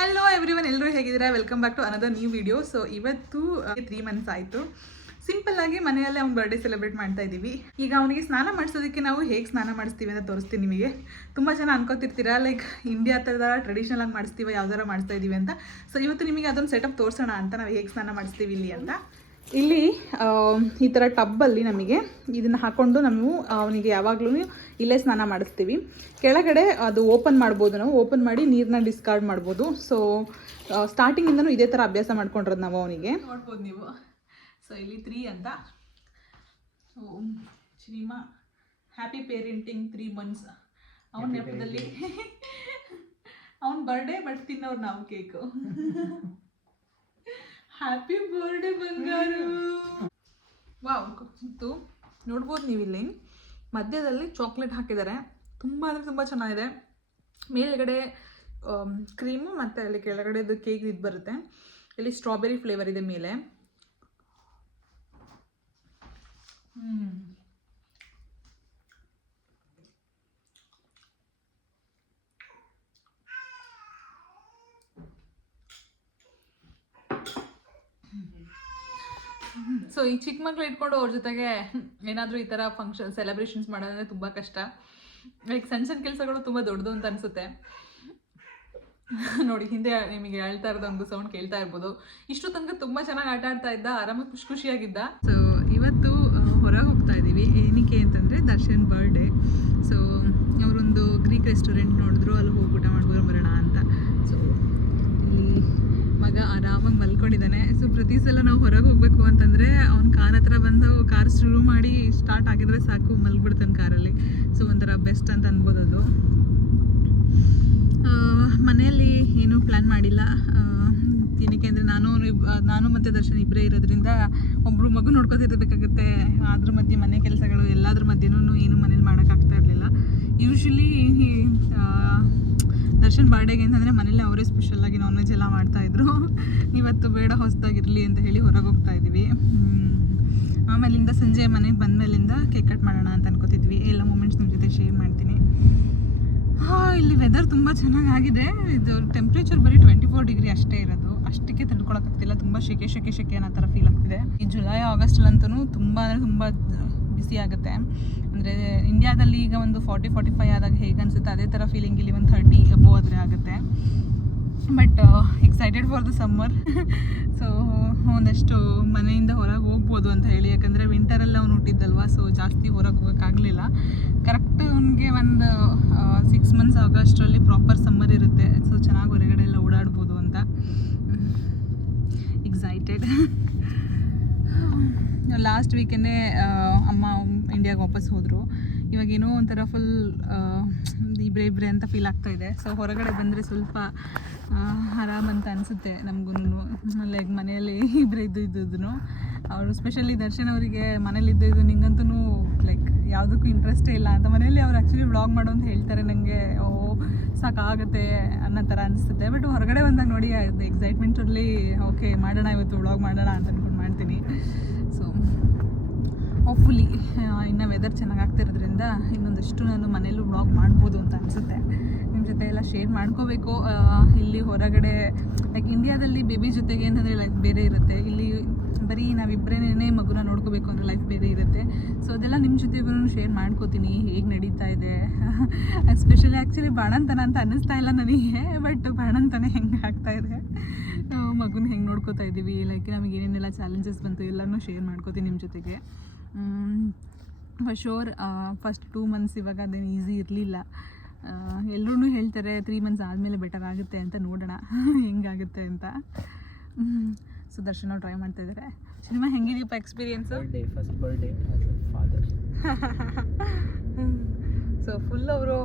Hello every one ಎಲ್ಲರೂ ಹೇಗಿದ್ದೀರಾ? Welcome back to another new video so ಇವತ್ತು three months ಆಯಿತು. ಸಿಂಪಲ್ ಆಗಿ ಮನೆಯಲ್ಲೇ ಅವ್ನ ಬರ್ಡೇ ಸೆಲೆಬ್ರೇಟ್ ಮಾಡ್ತಾ ಇದ್ದೀವಿ. ಈಗ ಅವನಿಗೆ ಸ್ನಾನ ಮಾಡಿಸೋದಕ್ಕೆ ನಾವು ಹೇಗೆ ಸ್ನಾನ ಮಾಡಿಸ್ತೀವಿ ಅಂತ ತೋರಿಸ್ತೀನಿ ನಿಮಗೆ. ತುಂಬ ಜನ ಅನ್ಕೋತಿರ್ತೀರಾ ಲೈಕ್ ಇಂಡಿಯಾ ಥರದ ಟ್ರೆಡಿಷನಲ್ ಆಗಿ ಮಾಡಿಸ್ತೀವಿ, ಯಾವ್ದಾರ ಮಾಡಿಸ್ತಾ ಇದ್ದೀವಿ ಅಂತ. ಸೊ ಇವತ್ತು ನಿಮಗೆ ಅದೊಂದು ಸೆಟಪ್ ತೋರಿಸೋಣ ಅಂತ ನಾವು ಹೇಗೆ ಸ್ನಾನ ಮಾಡಿಸ್ತೀವಿ ಇಲ್ಲಿ ಅಂತ. ಇಲ್ಲಿ ಈ ಥರ ಟಬ್ಬಲ್ಲಿ ನಮಗೆ ಇದನ್ನು ಹಾಕ್ಕೊಂಡು ನಾವು ಅವನಿಗೆ ಯಾವಾಗಲೂ ಇಲ್ಲೇ ಸ್ನಾನ ಮಾಡಿಸ್ತೀವಿ. ಕೆಳಗಡೆ ಅದು ಓಪನ್ ಮಾಡ್ಬೋದು ನಾವು. ಓಪನ್ ಮಾಡಿ ನೀರನ್ನ ಡಿಸ್ಕಾರ್ಡ್ ಮಾಡ್ಬೋದು. ಸೊ ಸ್ಟಾರ್ಟಿಂಗಿಂದನೂ ಇದೇ ಥರ ಅಭ್ಯಾಸ ಮಾಡ್ಕೊಂಡಿರೋದು ನಾವು ಅವನಿಗೆ. ನೋಡ್ಬೋದು ನೀವು. ಸೊ ಇಲ್ಲಿ ತ್ರೀ ಅಂತ. So Sinima happy parenting three months ಅವನ ನೆಪದಲ್ಲಿ. ಅವನ ಬರ್ಡೇ ಬಟ್ ತಿನ್ನೋರು ನಾವು ಕೇಕು ಹ್ಯಾಪಿ ಬರ್ಡೇ ಬಂಗಾರು. ವಾವ್ ಇತ್ತು ನೋಡ್ಬೋದು ನೀವು ಇಲ್ಲಿ ಮಧ್ಯದಲ್ಲಿ ಚಾಕ್ಲೇಟ್ ಹಾಕಿದ್ದಾರೆ. ತುಂಬ ಅಂದರೆ ತುಂಬ ಚೆನ್ನಾಗಿದೆ. ಮೇಲ್ಗಡೆ ಕ್ರೀಮು ಮತ್ತು ಅಲ್ಲಿ ಕೆಳಗಡೆದು ಕೇಕ್ ಇದು ಬರುತ್ತೆ. ಇಲ್ಲಿ ಸ್ಟ್ರಾಬೆರಿ ಫ್ಲೇವರ್ ಇದೆ ಮೇಲೆ. ಹ್ಮ್. ಸೊ ಈ ಚಿಕ್ಕ ಮಕ್ಳು ಇಟ್ಕೊಂಡು ಅವ್ರ ಜೊತೆಗೆ ಏನಾದರೂ ಈ ಥರ ಫಂಕ್ಷನ್ ಸೆಲೆಬ್ರೇಷನ್ಸ್ ಮಾಡೋದಂದ್ರೆ ತುಂಬ ಕಷ್ಟ. ಲೈಕ್ ಸಣ್ಣ ಸಣ್ಣ ಕೆಲಸಗಳು ತುಂಬ ದೊಡ್ಡದು ಅಂತ ಅನಿಸುತ್ತೆ. ನೋಡಿ, ಹಿಂದೆ ನಿಮಗೆ ಹೇಳ್ತಾ ಇರೋದು ಒಂದು ಸೌಂಡ್ ಕೇಳ್ತಾ ಇರ್ಬೋದು. ಇಷ್ಟು ತನಕ ತುಂಬ ಚೆನ್ನಾಗಿ ಆಟ ಆಡ್ತಾ ಇದ್ದ, ಆರಾಮಾಗಿ ಖುಷಿ ಖುಷಿಯಾಗಿದ್ದ. ಸೊ ಇವತ್ತು ಹೊರಗೆ ಹೋಗ್ತಾ ಇದ್ದೀವಿ ಏನಕ್ಕೆ ಅಂತಂದರೆ, ದರ್ಶನ್ ಬರ್ಡೇ ಸೊ ಅವರೊಂದು ಗ್ರೀಕ್ ರೆಸ್ಟೋರೆಂಟ್ ನೋಡಿದ್ರು, ಅಲ್ಲಿ ಹೋಗಿ ಊಟ ಮಾಡ್ಬೋದು ಬರೋಣ ಅಂತ. ಸೊ ಮಗ ಆರಾಮಾಗಿ ಮಲ್ಕೊಂಡಿದ್ದಾನೆ. ಸೊ ಪ್ರತಿ ಸಲ ನಾವು ಹೊರಗೆ ಹೋಗ್ಬೇಕು ಅಂತಂದರೆ ಅವ್ನ ಕಾರ್ ಹತ್ರ ಬಂದು ಕಾರ್ ಶುರು ಮಾಡಿ ಸ್ಟಾರ್ಟ್ ಆಗಿದ್ರೆ ಸಾಕು ಮಲ್ಗ್ಬಿಡ್ತಾನೆ ಕಾರಲ್ಲಿ. ಸೊ ಒಂಥರ ಬೆಸ್ಟ್ ಅಂತ ಅನ್ಬೋದು ಅದು ಮನೆಯಲ್ಲಿ ಏನೂ ಪ್ಲ್ಯಾನ್ ಮಾಡಿಲ್ಲ. ಏನಕ್ಕೆ ಅಂದರೆ ನಾನು ನಾನು ಮತ್ತು ದರ್ಶನ್ ಇಬ್ಬರೇ ಇರೋದ್ರಿಂದ ಒಬ್ಬರು ಮಗು ನೋಡ್ಕೊತಿರ್ಬೇಕಾಗುತ್ತೆ. ಅದ್ರ ಮಧ್ಯೆ ಮನೆ ಕೆಲಸಗಳು ಎಲ್ಲದ್ರ ಮಧ್ಯೆನೂ ಏನು ಮನೇಲಿ ಮಾಡೋಕ್ಕಾಗ್ತಾ ಇರಲಿಲ್ಲ. ಯೂಶ್ವಲಿ ದರ್ಶನ್ ಬರ್ಡೇಗೆ ಅಂತಂದರೆ ಮನೇಲಿ ಅವರೇ ಸ್ಪೆಷಲಾಗಿ ನಾನ್ ವೆಜ್ ಎಲ್ಲ ಮಾಡ್ತಾಯಿದ್ರು ಇವತ್ತು ಬೇಡ ಹೊಸದಾಗಿರಲಿ ಅಂತ ಹೇಳಿ ಹೊರಗೆ ಹೋಗ್ತಾ ಇದ್ದೀವಿ ಹ್ಮ್. ಆಮೇಲಿಂದ ಸಂಜೆ ಮನೆಗೆ ಬಂದಮೇಲಿಂದ ಕೇಕ್ ಕಟ್ ಮಾಡೋಣ ಅಂತ ಅನ್ಕೋತಿದ್ವಿ. ಎಲ್ಲ ಮೂಮೆಂಟ್ಸ್ ನಿಮ್ಮ ಜೊತೆ ಶೇರ್ ಮಾಡ್ತೀನಿ. ಹಾಂ, ಇಲ್ಲಿ ವೆದರ್ ತುಂಬ ಚೆನ್ನಾಗಾಗಿದೆ. ಇದು ಟೆಂಪ್ರೇಚರ್ ಬರೀ ಟ್ವೆಂಟಿ ಫೋರ್ ಡಿಗ್ರಿ ಅಷ್ಟೇ ಇರೋದು. ಅಷ್ಟಕ್ಕೆ ತಡ್ಕೊಳಕ್ಕಾಗ್ತಿಲ್ಲ. ತುಂಬ ಶೆಕೆ ಶೆಕೆ ಶೆಕೆ ಅನ್ನೋ ಥರ ಫೀಲ್ ಆಗ್ತಿದೆ. ಈ ಜುಲೈ ಆಗಸ್ಟಲ್ಲಂತೂ ತುಂಬ ಅಂದರೆ ತುಂಬ ಬಿಸಿ ಆಗುತ್ತೆ. ಅಂದರೆ ಇಂಡಿಯಾದಲ್ಲಿ ಈಗ ಒಂದು ಫಾರ್ಟಿ ಫಾರ್ಟಿ ಫೈವ್ ಆದಾಗ ಹೇಗೆ ಅನಿಸುತ್ತೆ? ಅದೇ ಥರ ಫೀಲಿಂಗ್ ಇಲ್ಲಿ ಒಂದು ಥರ್ಟಿ ಅಬೋ ಆದರೆ ಆಗುತ್ತೆ. But excited for the summer so ಒಂದಷ್ಟು ಮನೆಯಿಂದ ಹೊರಗೆ ಹೋಗ್ಬೋದು ಅಂತ ಹೇಳಿ. ಯಾಕಂದರೆ ವಿಂಟರಲ್ಲಿ ಅವ್ನು ಹುಟ್ಟಿದ್ದಲ್ವ? ಸೊ ಜಾಸ್ತಿ ಹೊರಗೆ ಹೋಗೋಕ್ಕಾಗಲಿಲ್ಲ. ಕರೆಕ್ಟ್ ಅವನಿಗೆ ಒಂದು ಸಿಕ್ಸ್ ಮಂತ್ಸ್ ಆಗಸ್ಟ್ರಲ್ಲಿ ಪ್ರಾಪರ್ ಸಮ್ಮರ್ ಇರುತ್ತೆ. ಸೊ ಚೆನ್ನಾಗಿ ಹೊರಗಡೆ ಎಲ್ಲ ಓಡಾಡ್ಬೋದು ಅಂತ. ಎಕ್ಸೈಟೆಡ್ ಲಾಸ್ಟ್ ವೀಕೆಂಡೇ ಅಮ್ಮ ಇಂಡಿಯಾಗೆ ವಾಪಸ್ ಹೋದರು. ಇವಾಗೇನೋ ಒಂಥರ ಫುಲ್ ಇಬ್ಬರೇ ಇಬ್ಬರೇ ಅಂತ ಫೀಲ್ ಆಗ್ತಾ ಇದೆ. ಸೊ ಹೊರಗಡೆ ಬಂದರೆ ಸ್ವಲ್ಪ ಆರಾಮ್ ಅಂತ ಅನಿಸುತ್ತೆ ನಮಗೂ ಲೈಕ್ ಮನೆಯಲ್ಲಿ ಇಬ್ಬರೇ ಇದ್ದು ಇದ್ದಿದ್ದು ಅವರು ಸ್ಪೆಷಲಿ ದರ್ಶನ್ ಅವರಿಗೆ ಮನೇಲಿ ಇದ್ದು ಇದು ನಿಂಗಂತೂ ಲೈಕ್ ಯಾವುದಕ್ಕೂ ಇಂಟ್ರೆಸ್ಟೇ ಇಲ್ಲ ಅಂತ. ಮನೆಯಲ್ಲಿ ಅವ್ರು ಆ್ಯಕ್ಚುಲಿ ವ್ಲಾಗ್ ಮಾಡು ಅಂತ ಹೇಳ್ತಾರೆ ನನಗೆ ಓ, ಸಾಕಾಗುತ್ತೆ ಅನ್ನೋ ಥರ ಅನಿಸುತ್ತೆ. ಬಟ್ ಹೊರಗಡೆ ಬಂದಾಗ ನೋಡಿ ಎಕ್ಸೈಟ್ಮೆಂಟಲ್ಲಿ ಓಕೆ ಮಾಡೋಣ ಇವತ್ತು ವ್ಲಾಗ್ ಮಾಡೋಣ ಅಂತ ಅಂದ್ಕೊಂಡು ಮಾಡ್ತೀನಿ. ಹೋಪ್ಫುಲಿ ಇನ್ನು ವೆದರ್ ಚೆನ್ನಾಗಿ ಆಗ್ತಿರೋದ್ರಿಂದ ಇನ್ನೊಂದಷ್ಟು ನಾನು ಮನೇಲೂ ವ್ಲಾಗ್ ಮಾಡ್ಬೋದು ಅಂತ ಅನಿಸುತ್ತೆ. ನಿಮ್ಮ ಜೊತೆ ಎಲ್ಲ ಶೇರ್ ಮಾಡ್ಕೋಬೇಕು. ಇಲ್ಲಿ ಹೊರಗಡೆ ಲೈಕ್ ಇಂಡಿಯಾದಲ್ಲಿ ಬೇಬಿ ಜೊತೆಗೆ ಏನಂದರೆ ಲೈಫ್ ಬೇರೆ ಇರುತ್ತೆ. ಇಲ್ಲಿ ಬರೀ ನಾವಿಬ್ಬರೇನೇ ಮಗುನ ನೋಡ್ಕೋಬೇಕು ಅಂದರೆ ಲೈಫ್ ಬೇರೆ ಇರುತ್ತೆ. ಸೊ ಅದೆಲ್ಲ ನಿಮ್ಮ ಜೊತೆಗೂ ಶೇರ್ ಮಾಡ್ಕೋತೀನಿ. ಹೇಗೆ ನಡೀತಾ ಇದೆ? ಎಸ್ಪೆಷಲಿ ಆ್ಯಕ್ಚುಲಿ ಬಾಣಂತನ ಅಂತ ಅನ್ನಿಸ್ತಾ ಇಲ್ಲ ನನಗೆ ಬಟ್ ಬಾಣಂತನ ಹೆಂಗೆ ಆಗ್ತಾ ಇದೆ? ಮಗುನ ಹೆಂಗೆ ನೋಡ್ಕೋತಾ ಇದ್ದೀವಿ ಲೈಕ್ ನಮಗೆ ಏನೇನೆಲ್ಲ ಚಾಲೆಂಜಸ್ ಬಂತು ಎಲ್ಲನೂ ಶೇರ್ ಮಾಡ್ಕೋತೀನಿ ನಿಮ್ಮ ಜೊತೆಗೆ. For sure first two months ಇವಾಗ ಅದೇನು ಈಸಿ ಇರಲಿಲ್ಲ. ಎಲ್ಲರೂ ಹೇಳ್ತಾರೆ ತ್ರೀ ಮಂತ್ಸ್ ಆದಮೇಲೆ ಬೆಟರ್ ಆಗುತ್ತೆ ಅಂತ ನೋಡೋಣ ಹೆಂಗಾಗುತ್ತೆ ಅಂತ. ಸೊ ದರ್ಶನ ಟ್ರೈ ಮಾಡ್ತಾ ಇದ್ದಾರೆ cinema ಹೆಂಗಿದೆಯಪ್ಪ experience first birthday father so full ಅವರು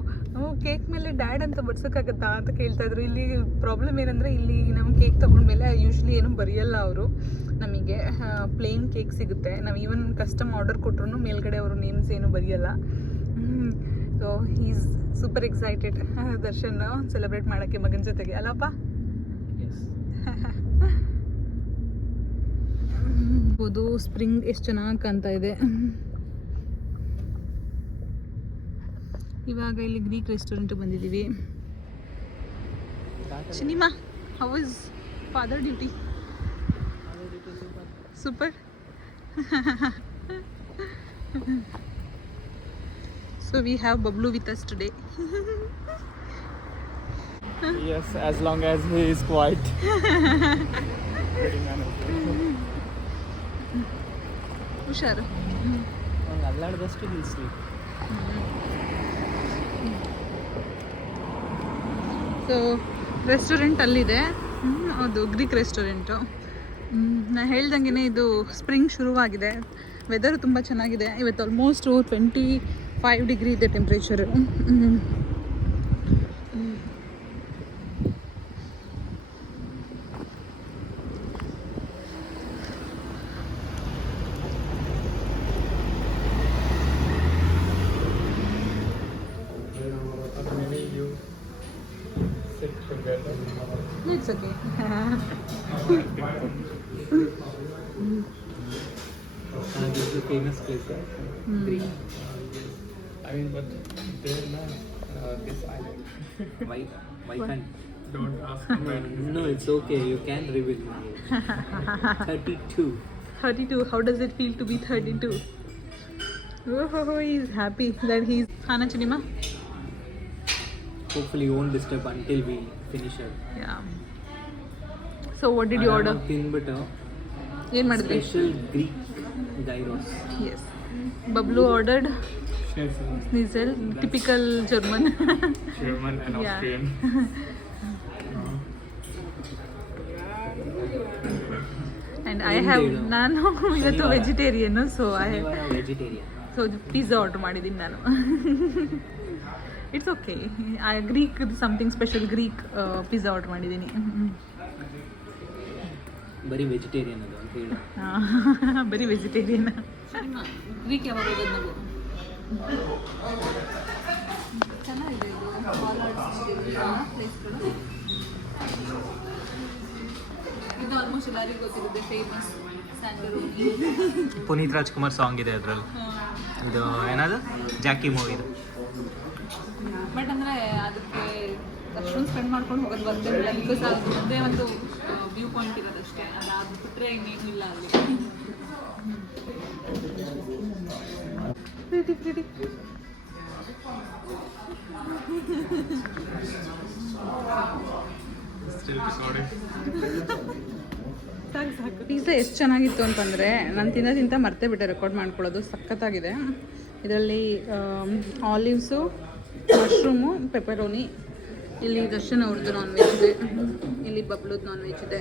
ಕೇಕ್ ಮೇಲೆ ಡ್ಯಾಡ್ ಅಂತ ಬಡ್ಸೋಕ್ಕಾಗತ್ತಾ? ಅಂತ ಕೇಳ್ತಾ ಇದ್ರು. ಇಲ್ಲಿ ಪ್ರಾಬ್ಲಮ್ ಏನಂದರೆ ಇಲ್ಲಿ ನಮ್ಮ ಕೇಕ್ ತೊಗೊಂಡ್ಮೇಲೆ ಯೂಶ್ವಲಿ ಏನು ಬರೆಯಲ್ಲ ಅವರು ನಮಗೆ. ಪ್ಲೇನ್ ಕೇಕ್ ಸಿಗುತ್ತೆ. ನಾವು ಈವನ್ ಕಸ್ಟಮ್ ಆರ್ಡರ್ ಕೊಟ್ರು ಮೇಲ್ಗಡೆ ಅವರು ನೇಮ್ಸ್ ಏನು ಬರೆಯಲ್ಲ. So is super excited Darshan celebrate ಮಾಡೋಕ್ಕೆ ಮಗನ ಜೊತೆಗೆ. ಅಲ್ಲಪ್ಪ? ಸ್ಪ್ರಿಂಗ್ ಎಷ್ಟು ಚೆನ್ನಾಗಿ ಕಾಣ್ತಾ ಇದೆ. ಇವಾಗ ಇಲ್ಲಿ ಗ್ರೀಕ್ ರೆಸ್ಟೋರೆಂಟ್ ಬಂದಿದ್ದೀವಿ. Sinima how is father duty super so we have Bablu with us today Yes, as long as he is quiet. ಹುಷಾರು ಅವ್ನು ಅಲ್ಲಾಡ್ದಷ್ಟು. ಸೊ ರೆಸ್ಟೋರೆಂಟ್ ಅಲ್ಲಿದೆ. ಅದು ಗ್ರೀಕ್ ರೆಸ್ಟೋರೆಂಟು ನಾನು ಹೇಳ್ದಂಗೆ ಇದು ಸ್ಪ್ರಿಂಗ್ ಶುರುವಾಗಿದೆ. ವೆದರು ತುಂಬ ಚೆನ್ನಾಗಿದೆ. ಇವತ್ತು ಆಲ್ಮೋಸ್ಟು ಟ್ವೆಂಟಿ ಫೈವ್ ಡಿಗ್ರಿ ಇದೆ temperature It's okay. and this is the famous place, right? Mm. Green. I mean, but there na uh, this island. why? Why What? can't? Don't ask about mm, No, it's okay. You can reveal my age. Thirty-two. 32. How does it feel to be 32? Oh, he's happy that he's. Khana Chidima? Hopefully, you won't disturb until we finish up. Yeah. So what did you order ತಿನ್ಬಿಟ್ಟು ಏನು ಮಾಡಿದ್ರಿ special Greek gyros yes Bablu ordered Yes, typical German German German and Yeah. Austrian. and I have Indeed. ನಾನು ಇವತ್ತು. Vegetarian so I vegetarian so pizza order ಮಾಡಿದ್ದೀನಿ ನಾನು. It's okay I Greek something special Greek pizza order ಮಾಡಿದ್ದೀನಿ ಬರೀ vegetarian ಅದು ಅಂತ ಹೇಳಿ. ಆ, ಬರೀ ವೆಜಿಟೇರಿಯನ್ ಗ್ರೀಕ್ ಯಾವಾಗ ಹೋಗೋದು ನಾವು ಚೆನ್ನಾಗಿದೆ ಇದು. ಪ್ಲೇಸ್ಗಳು ಇದು ಆಲ್ಮೋಸ್ಟ್ ಎಲ್ಲರಿಗೂ ಗೊತ್ತಿರುತ್ತೆ ಫೇಮಸ್ ಪುನೀತ್ ರಾಜ್ಕುಮಾರ್ ಸಾಂಗ್ ಇದೆ ಅದರಲ್ಲಿ. ಇದು ಏನದು? ಜಾಕಿ ಮೂವಿದು. ಬಟ್ ಅಂದರೆ ಅಷ್ಟೊಂದು ಸ್ಪೆಂಡ್ ಮಾಡ್ಕೊಂಡು ಹೋಗೋದು ಬರ್ತಿರಲಿಲ್ಲ ಬಿಕಾಸ್ ಅದು ಒಂದೇ ಒಂದು ವ್ಯೂ ಪಾಯಿಂಟ್ ಇರೋದಷ್ಟೇ. ಅದು ಬಿಟ್ಟರೆ ಇನ್ನೇನು ಇಲ್ಲ ಅಲ್ಲಿ. ಪ್ರೀತಿ ಪ್ರೀತಿ. ಪಿಜ್ಜಾ ಎಷ್ಟು ಚೆನ್ನಾಗಿತ್ತು ಅಂತಂದರೆ ನಾನು ತಿಂದ ತಿಂತ ಮರ್ತೇ ಬಿಟ್ಟೆ ರೆಕಾರ್ಡ್ ಮಾಡ್ಕೊಳ್ಳೋದು. ಸಖತ್ತಾಗಿದೆ. ಇದರಲ್ಲಿ ಆಲಿವ್ಸು ಮಶ್ರೂಮು ಪೆಪರೋನಿ ಇಲ್ಲಿ ದರ್ಶನ್ ಅವ್ರದ್ದು ನಾನ್ ವೆಜ್ ಇದೆ. ಇಲ್ಲಿ ಬಬ್ಲೂದ್ ನಾನ್ ವೆಜ್ ಇದೆ.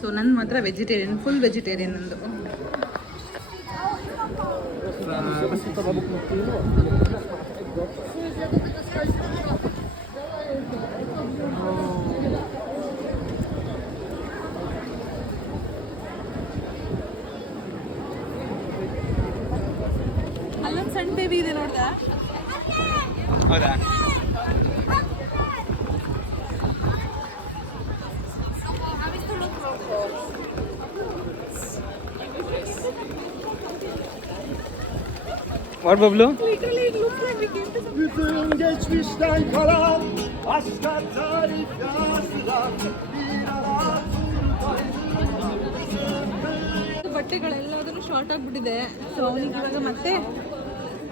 ಸೊ ನನ್ನ ಮಾತ್ರ ವೆಜಿಟೇರಿಯನ್ ಫುಲ್ ವೆಜಿಟೇರಿಯನ್ ನಂದು. ಅಲ್ಲೊಂದು ಸಣ್ಣ ಬೇಬಿ ಇದೆ ನೋಡ್ದಾ? ಹೌದಾ? What, Bablu? Bütün geçmişten kalan aşka tarif yazılan bir ara ಬಟ್ಟೆಗಳೆಲ್ಲದೂ ಶಾರ್ಟ್ ಆಗಿಬಿಟ್ಟಿದೆ ಸೊ ಅವನಿಗೆ ಇವಾಗ ಮತ್ತೆ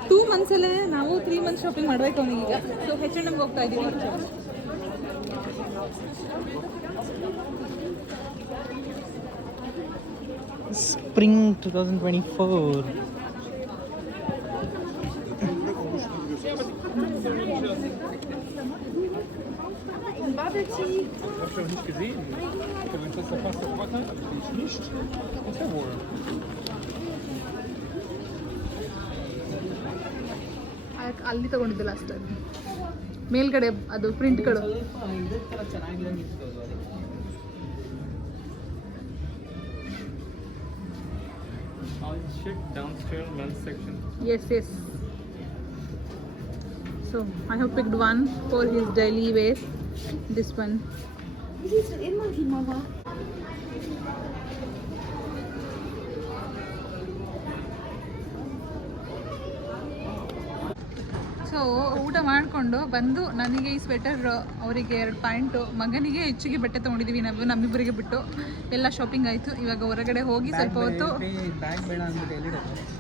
ಟೂ ಮಂತ್ಸಲ್ಲೇ ನಾವು ತ್ರೀ ಮಂತ್ಸ್ ಶಾಪಿಂಗ್ ಮಾಡ್ಬೇಕು ಅವನಿಗೀಗ ಸೊ ಹೆಚ್ ಎನ್ ಎಮ್ಗೆ ಹೋಗ್ತಾ ಇದ್ದೀವಿ Spring 2024. Hast wohl. ಅಲ್ಲಿ ತಗೊಂಡಿದ್ದೆ ಲಾಸ್ಟ್ ಟೈಮ್ ಮೇಲ್ಗಡೆ ಅದು ಪ್ರಿಂಟ್ಗಳು ಎಸ್ ಎಸ್ ಸೊ ಐ ಅನಿಸ್ತು ಅದು ಅದಕ್ಕೆ All shit downstairs men's section. Yes yes so I have picked one for his daily wear this one so ಊಟ ಮಾಡಿಕೊಂಡು ಬಂದು ನನಗೆ ಈ ಸ್ವೆಟರ್ ಅವರಿಗೆ ಎರಡು ಪ್ಯಾಂಟು ಮಗನಿಗೆ ಹೆಚ್ಚಿಗೆ ಬಟ್ಟೆ ತೊಗೊಂಡಿದ್ದೀವಿ ನಾವು ನಮ್ಮಿಬ್ಬರಿಗೆ ಬಿಟ್ಟು. ಎಲ್ಲ ಶಾಪಿಂಗ್ ಆಯಿತು. ಇವಾಗ ಹೊರಗಡೆ ಹೋಗಿ ಸ್ವಲ್ಪ ಹೊತ್ತು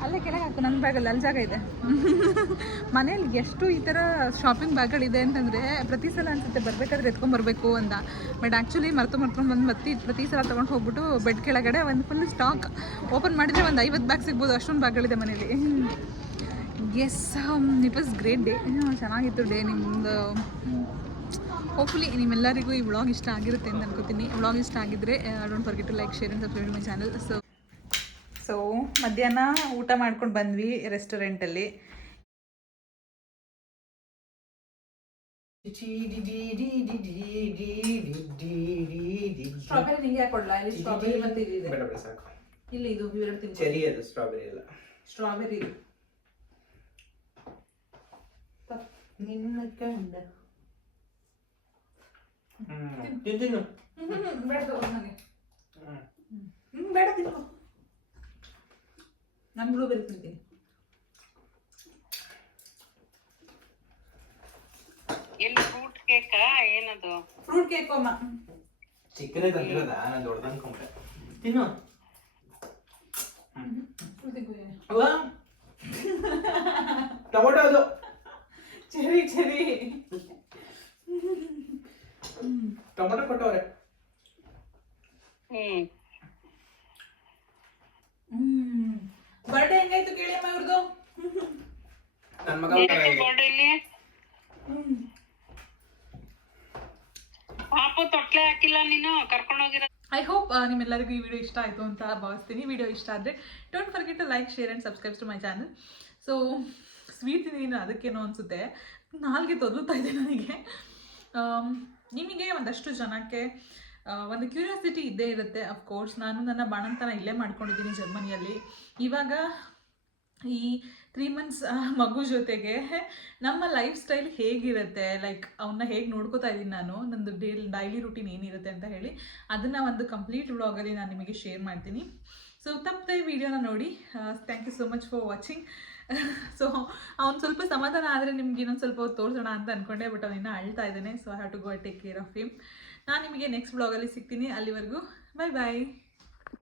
ಅಲ್ಲೇ ಕೆಳಗೆ ಹಾಕು ನನ್ನ ಬ್ಯಾಗಲ್ಲಿ ಅಲ್ಲಿ ಜಾಗ ಇದೆ. ಮನೇಲಿ ಎಷ್ಟು ಈ ಥರ ಶಾಪಿಂಗ್ ಬ್ಯಾಗ್ಗಳಿದೆ ಅಂತಂದರೆ ಪ್ರತಿ ಸಲ ಅನ್ಸುತ್ತೆ ಬರಬೇಕಾದ್ರೆ ಎತ್ಕೊಂಡ್ಬರ್ಬೇಕು ಅಂತ ಬಟ್ ಆ್ಯಕ್ಚುಲಿ ಮರ್ತು ಮರ್ಕೊಂಡು ಬಂದು ಮತ್ತೆ ಪ್ರತಿ ಸಲ ತೊಗೊಂಡು ಹೋಗ್ಬಿಟ್ಟು ಬೆಡ್ ಕೆಳಗಡೆ ಒಂದು ಫುಲ್ ಸ್ಟಾಕ್ ಓಪನ್ ಮಾಡಿದರೆ ಒಂದು ಐವತ್ತು ಬ್ಯಾಗ್ ಸಿಗ್ಬೋದು ಅಷ್ಟೊಂದು ಬ್ಯಾಗ್ಗಳಿದೆ ಮನೇಲಿ yes it was great day ಚೆನ್ನಾಗಿತ್ತು ಡೇ ನಿಮ್ಮದು ಹೋಪ್ಫುಲಿ ನಿಮ್ಮೆಲ್ಲರಿಗೂ ಈ ವ್ಲಾಗ್ ಇಷ್ಟ ಆಗಿರುತ್ತೆ ಅಂತ ಅನ್ಕೋತೀನಿ ವ್ಲಾಗ್ ಇಷ್ಟ ಆಗಿದ್ರೆ don't forget to like share and subscribe my channel so so ಮಧ್ಯಾಹ್ನ ಊಟ ಮಾಡ್ಕೊಂಡು ಬಂದ್ವಿ ರೆಸ್ಟೋರೆಂಟಲ್ಲಿ ಸ್ಟ್ರಾಬೆರಿ ನಿಂಗೆ ಕೊಡ್ಲಾ ಇಲ್ಲಿ ಸ್ಟ್ರಾಬೆರಿ ಮತ್ತೆ ಇಲ್ಲಿ ಇದು ಸ್ಟ್ರಾಬೆರಿ ಎಲ್ಲ ಸ್ಟ್ರಾಬೆರಿ ನಿನ್ನ ಕಂಡ ತಿನ್ನು. ಬೇಡ ತಗೋ ನನಗೆ ಹ್ಮ್. ಹ್ಮ್ ಬೇಡ ತಿನ್ಕೊ ನಾನು ಬ್ಲೂಬೆರಿ ತಿಂತೀನಿ. ಎಲ್ಲಿ ಫ್ರೂಟ್ ಕೇಕ್ ಏನದು? ಫ್ರೂಟ್ ಕೇಕ್ ಅಮ್ಮ. ಚಿಕ್ಕದೇ ತಂದಿರೋದಾ ನಾನು ತಿನ್ನು. ಟೊಮೊಟೊ ಅದು. Cherry cherry. ಟೊಮೆಟೊ ಕೊಟ್ಟವ್ರೆ. ಹ್ಮ್. ಹ್ಮ್. ಬರ್ಡೇ ಹೆಂಗಾಯ್ತು ಕೇಳಿ ಅಮ್ಮ ಇವ್ರದ್ದು ನನ್ನ ಮಗ ಬರ್ಡೇಲಿ ಪಾಪು ತೊಟ್ಲೆ ಹಾಕಿಲ್ಲ ನೀನು ಕರ್ಕೊಂಡು ಹೋಗಿರೋ ಐ ಹೋಪ್ ನಿಮ್ಮೆಲ್ಲರಿಗೂ ಈ ವಿಡಿಯೋ ಇಷ್ಟ ಆಯಿತು ಅಂತ ಭಾವಿಸ್ತೀನಿ. ವಿಡಿಯೋ ಇಷ್ಟ ಆದರೆ don't forget to like share and subscribe to my channel so sweet ಇದೀನಿ ಅದಕ್ಕೇನೋ ಅನಿಸುತ್ತೆ. ನಾಲ್ಗೆ ತೊದಲುತ್ತಾ ಇದೆ ನನಗೆ. ನಿಮಗೆ ಒಂದಷ್ಟು ಜನಕ್ಕೆ ಒಂದು ಕ್ಯೂರಿಯಾಸಿಟಿ ಇದ್ದೇ ಇರುತ್ತೆ ಅಫ್ಕೋರ್ಸ್ ನಾನು ನನ್ನ ಬಾಣಂತನ ಇಲ್ಲೇ ಮಾಡ್ಕೊಂಡಿದ್ದೀನಿ ಜರ್ಮನಿಯಲ್ಲಿ. ಇವಾಗ ಈ ತ್ರೀ ಮಂತ್ಸ್ ಮಗು ಜೊತೆಗೆ ನಮ್ಮ ಲೈಫ್ ಸ್ಟೈಲ್ ಹೇಗಿರುತ್ತೆ? ಲೈಕ್ ಅವನ್ನ ಹೇಗೆ ನೋಡ್ಕೋತಾ ಇದ್ದೀನಿ ನಾನು, ನಂದು ಡೇಲಿ ಡೈಲಿ ರುಟೀನ್ ಏನಿರುತ್ತೆ ಅಂತ ಹೇಳಿ, ಅದನ್ನು ಒಂದು ಕಂಪ್ಲೀಟ್ ವ್ಲಾಗಲ್ಲಿ ನಾನು ನಿಮಗೆ ಶೇರ್ ಮಾಡ್ತೀನಿ. ಸೊ ತಪ್ಪದೆ ವಿಡಿಯೋನ ನೋಡಿ. Thank you so much for watching so ಅವ್ನು ಸ್ವಲ್ಪ ಸಮಾಧಾನ ಆದರೆ ನಿಮ್ಗೆ ಇನ್ನೊಂದು ಸ್ವಲ್ಪ ಹೊತ್ತು ತೋರಿಸೋಣ ಅಂತ ಅನ್ಕೊಂಡೆ ಬಟ್ ಅವನಿನ್ನ ಅಳ್ತಾ ಇದ್ದಾನೆ so have to go take care of him ನಾನು ನಿಮಗೆ ನೆಕ್ಸ್ಟ್ ಬ್ಲಾಗಲ್ಲಿ ಸಿಗ್ತೀನಿ. ಅಲ್ಲಿವರೆಗೂ ಬಾಯ್ ಬಾಯ್